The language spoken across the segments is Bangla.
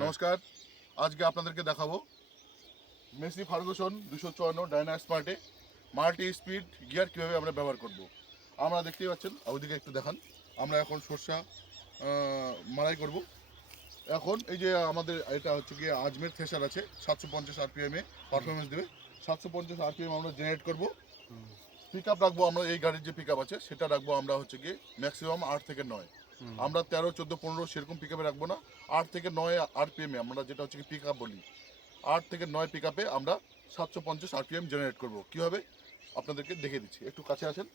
নমস্কার, আজকে আপনাদেরকে দেখাবো মেসি ফার্গুসন 254 ডাইনা স্মার্টে মাল্টি স্পিড গিয়ার কীভাবে আমরা ব্যবহার করব। আমরা দেখতেই পাচ্ছেন, ওইদিকে একটু দেখান। আমরা এখন সরষা মাড়াই করব। এখন এই যে আমাদের এটা হচ্ছে গিয়ে আজমের থ্রেশার আছে, 750 আরপিএমে পারফরমেন্স দেবে। 750 আরপিএম আমরা জেনারেট করব। পিক আপ রাখবো আমরা, এই গাড়ির যে পিক আপ আছে সেটা রাখবো আমরা হচ্ছে গিয়ে ম্যাক্সিমাম 8 থেকে 9। আমরা 13, 14, 15 সেরকম পিক আপে রাখবো না। 8 থেকে 9 আরপিএমে আমরা যেটা হচ্ছে কি পিক আপ বলি, 8 থেকে 9 পিক আপে আমরা 750 আরপিএম জেনারেট করবো। কীভাবে আপনাদেরকে দেখে দিচ্ছি, একটু কাছে আসেন।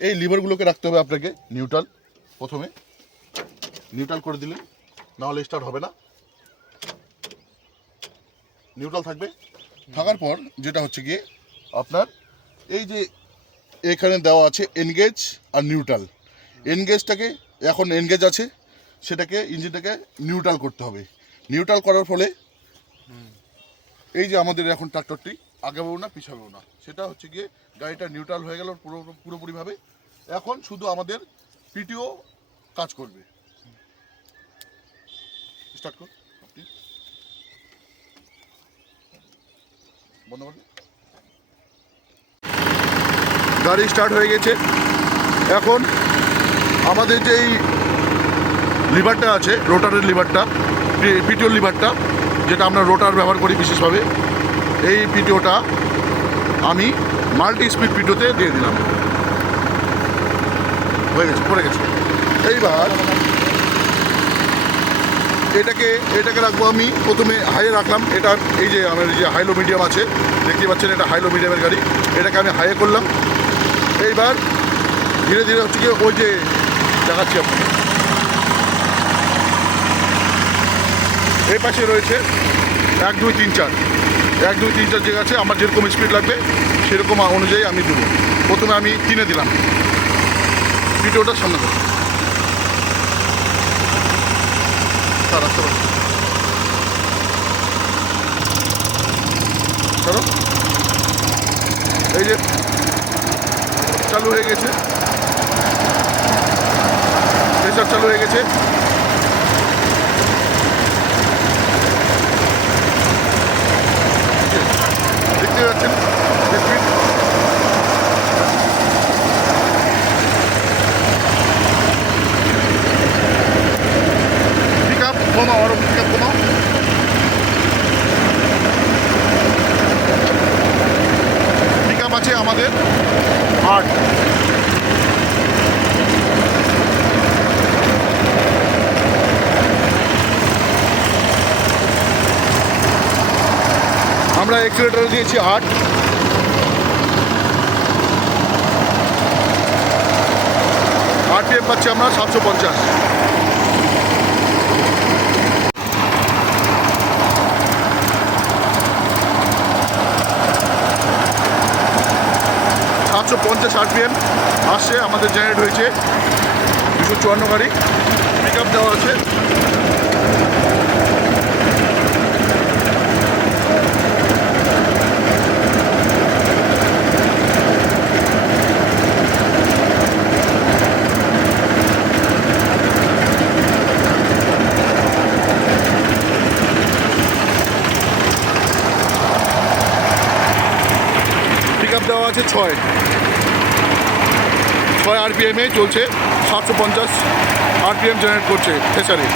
এই লিভারগুলোকে রাখতে হবে আপনাকে নিউট্রাল। প্রথমে নিউট্রাল করে দিলে নাহলে স্টার্ট হবে না। নিউট্রাল থাকবে। থাকার পর যেটা হচ্ছে গিয়ে আপনার এই যে এখানে দেওয়া আছে এনগেজ আর নিউট্রাল। এনগেজটাকে এখন এনগেজ আছে, সেটাকে ইঞ্জিনটাকে নিউট্রাল করতে হবে। নিউট্রাল করার ফলে এই যে আমাদের এখন ট্রাক্টরটি আগাবেও না পিছাবেও না, সেটা হচ্ছে গিয়ে গাড়িটা নিউট্রাল হয়ে গেল পুরোপুরিভাবে। এখন শুধু আমাদের পিটিও কাজ করবে। স্টার্ট কর আপনি, বন্ধ করুন। গাড়ি স্টার্ট হয়ে গেছে। এখন আমাদের যে এই লিভারটা আছে, রোটারের লিভারটা, পিটিওর লিভারটা, যেটা আমরা রোটার ব্যবহার করি বিশেষভাবে, এই পিটিওটা আমি মাল্টি স্পিড পিটিওতে দিয়ে দিলাম। হয়ে গেছে, পড়ে গেছে। এইবার এটাকে রাখবো আমি প্রথমে হাইয়ে রাখলাম। এটা এই যে আমার যে হাইলো মিডিয়াম আছে, দেখতে পাচ্ছেন এটা হাইলো মিডিয়ামের গাড়ি, এটাকে আমি হাইয়ে করলাম। এইবার ধীরে ধীরে হচ্ছে কি ওই যে দেখাচ্ছি আপনাকে, এই পাশে রয়েছে 1, 2, 3, 4, 1, 2, 3, 4 যে আছে, আমার যেরকম স্পিড লাগবে সেরকম অনুযায়ী আমি দেবো। প্রথমে আমি 3-এ দিলাম, ভিডিওটার সামনে করো। চলো, এই যে চালু হয়ে গেছে, প্রেসার চালু হয়ে গেছে। দেখতে পাচ্ছেন স্পিড। পিক আপ কমাও, আরো পিক আপ কমাও। পিক আপ আছে আমাদের 8। আমরা এক্সিলেটর দিয়েছি 8। আরপিএম পাচ্ছি আমরা 750। আরপিএম আসছে, আমাদের জেনারেট হয়েছে 254 গাড়ি। পিক আপ দেওয়া আছে। পিক আপ দেওয়া আছে 6 আরপিএমে চলছে, 750 আরপিএম জেনারেট করছে থ্রেশারে।